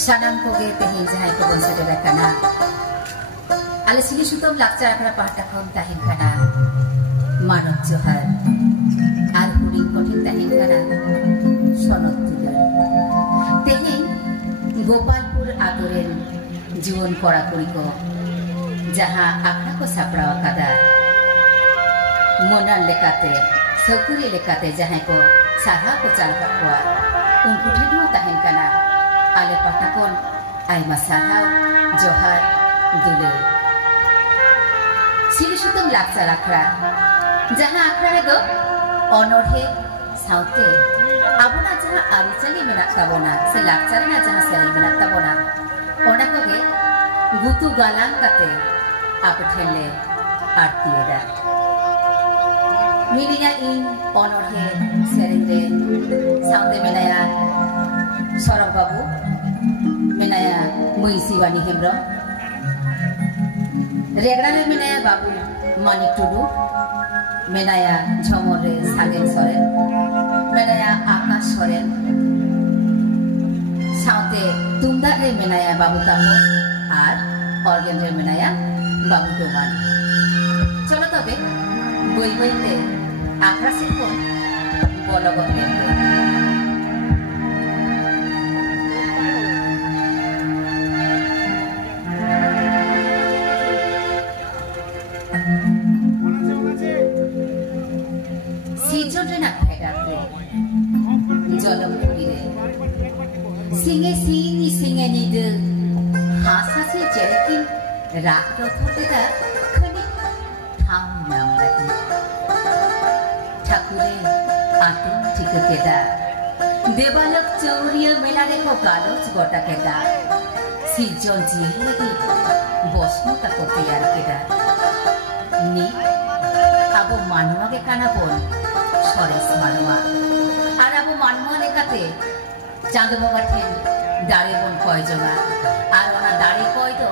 Sanam ko ge tehin jahai ko bon sedera kana ale sigi sutom lakcar akra pahta khom tahin kana manot johar ar huring kotin tahin kana sonot tular tehin Gopalpur atoren जीवन कड़ाकड़ी को जहाँ आखड़ा को सापड़ा कदा मोनार लेकाते सौकुरी लेकाते जहाँ को साहा को चाल काकुआ उनको ठेनो ताहिन कना आले पटाकोन आइमा साहा जोहार दुले सिरी सुतम लाक्सार आखड़ा जहाँ आखड़ा है दो अनोढ़े साउते आबोना जहाँ आरिचाली मेनाक ताबोना से लाक्सार ना जहाँ सेरी मेनाक ताबोना ओना कोगे गुतु गालांग कते आप ठेले आरती दा मिनिया इन ओनोढ़े सेरिंदे साउंदे मेनाया सरब बाबू मेनाया मुइसी वानी हेम्ब्रम रेगड़ाने मेनाया बाबू मानिक टुडू मेनाया झमरे सागेन सोरेन मेनाया आकाश सोरेन साउते तुमदार रे मेनाया बाबू ताको আর অর্গেন রে মেনায়া বাবু দোমান চলো তবে বই বইতে আখড়া শিল্প বলগত কেন্দ্র সিজন রে না খাইডাতে জলম পুরিরে সিঙে সিঙি সিঙে নিদে हासासे जेरकिन राग रथोटेदा खनि थाम नाम लगी ठाकुरे आतिन टिककेदा देवालक चौरिया मेलारे को गालोच गोटा केदा सिजन जिलगी बसनो ताको तैयार केदा नि आबो मानवा के काना बोल सरेस मानवा आर आबो मानवा लेकाते चांदबोगा ठेन दाड़े बोन कयजोगा আর ওনা দাড়ি কই তো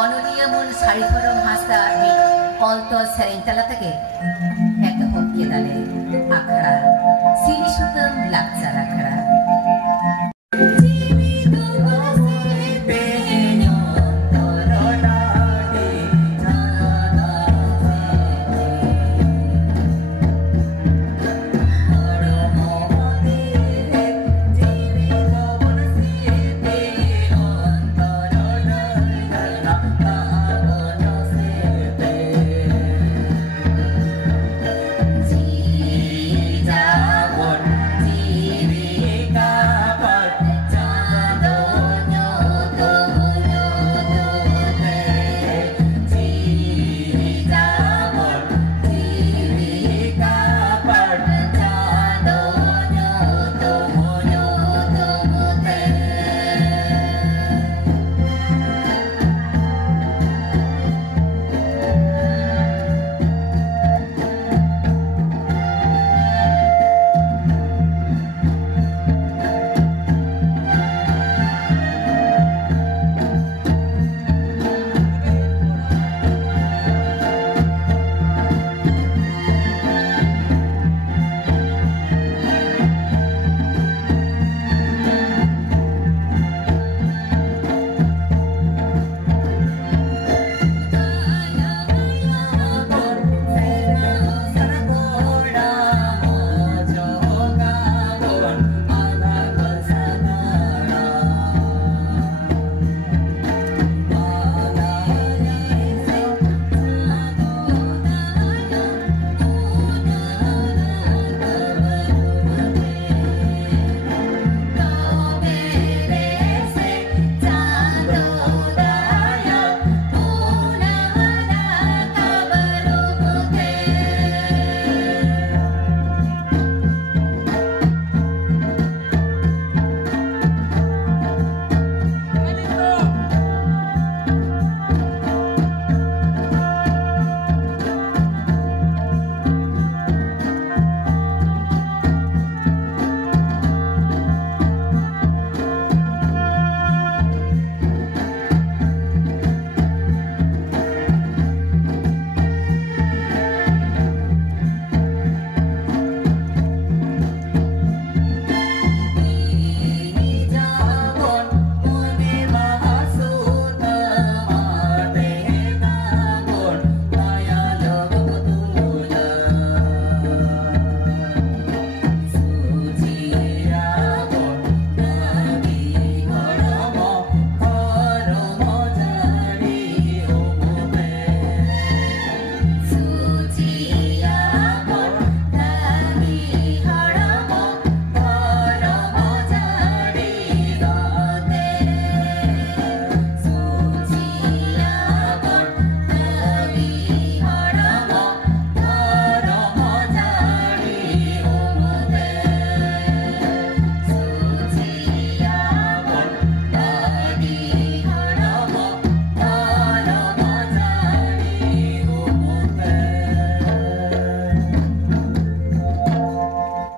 অননীয় মূল শাড়ি ধরম হাসতা আমি কলতো সেরেন্তালা থেকে এত হকিয়ে দালে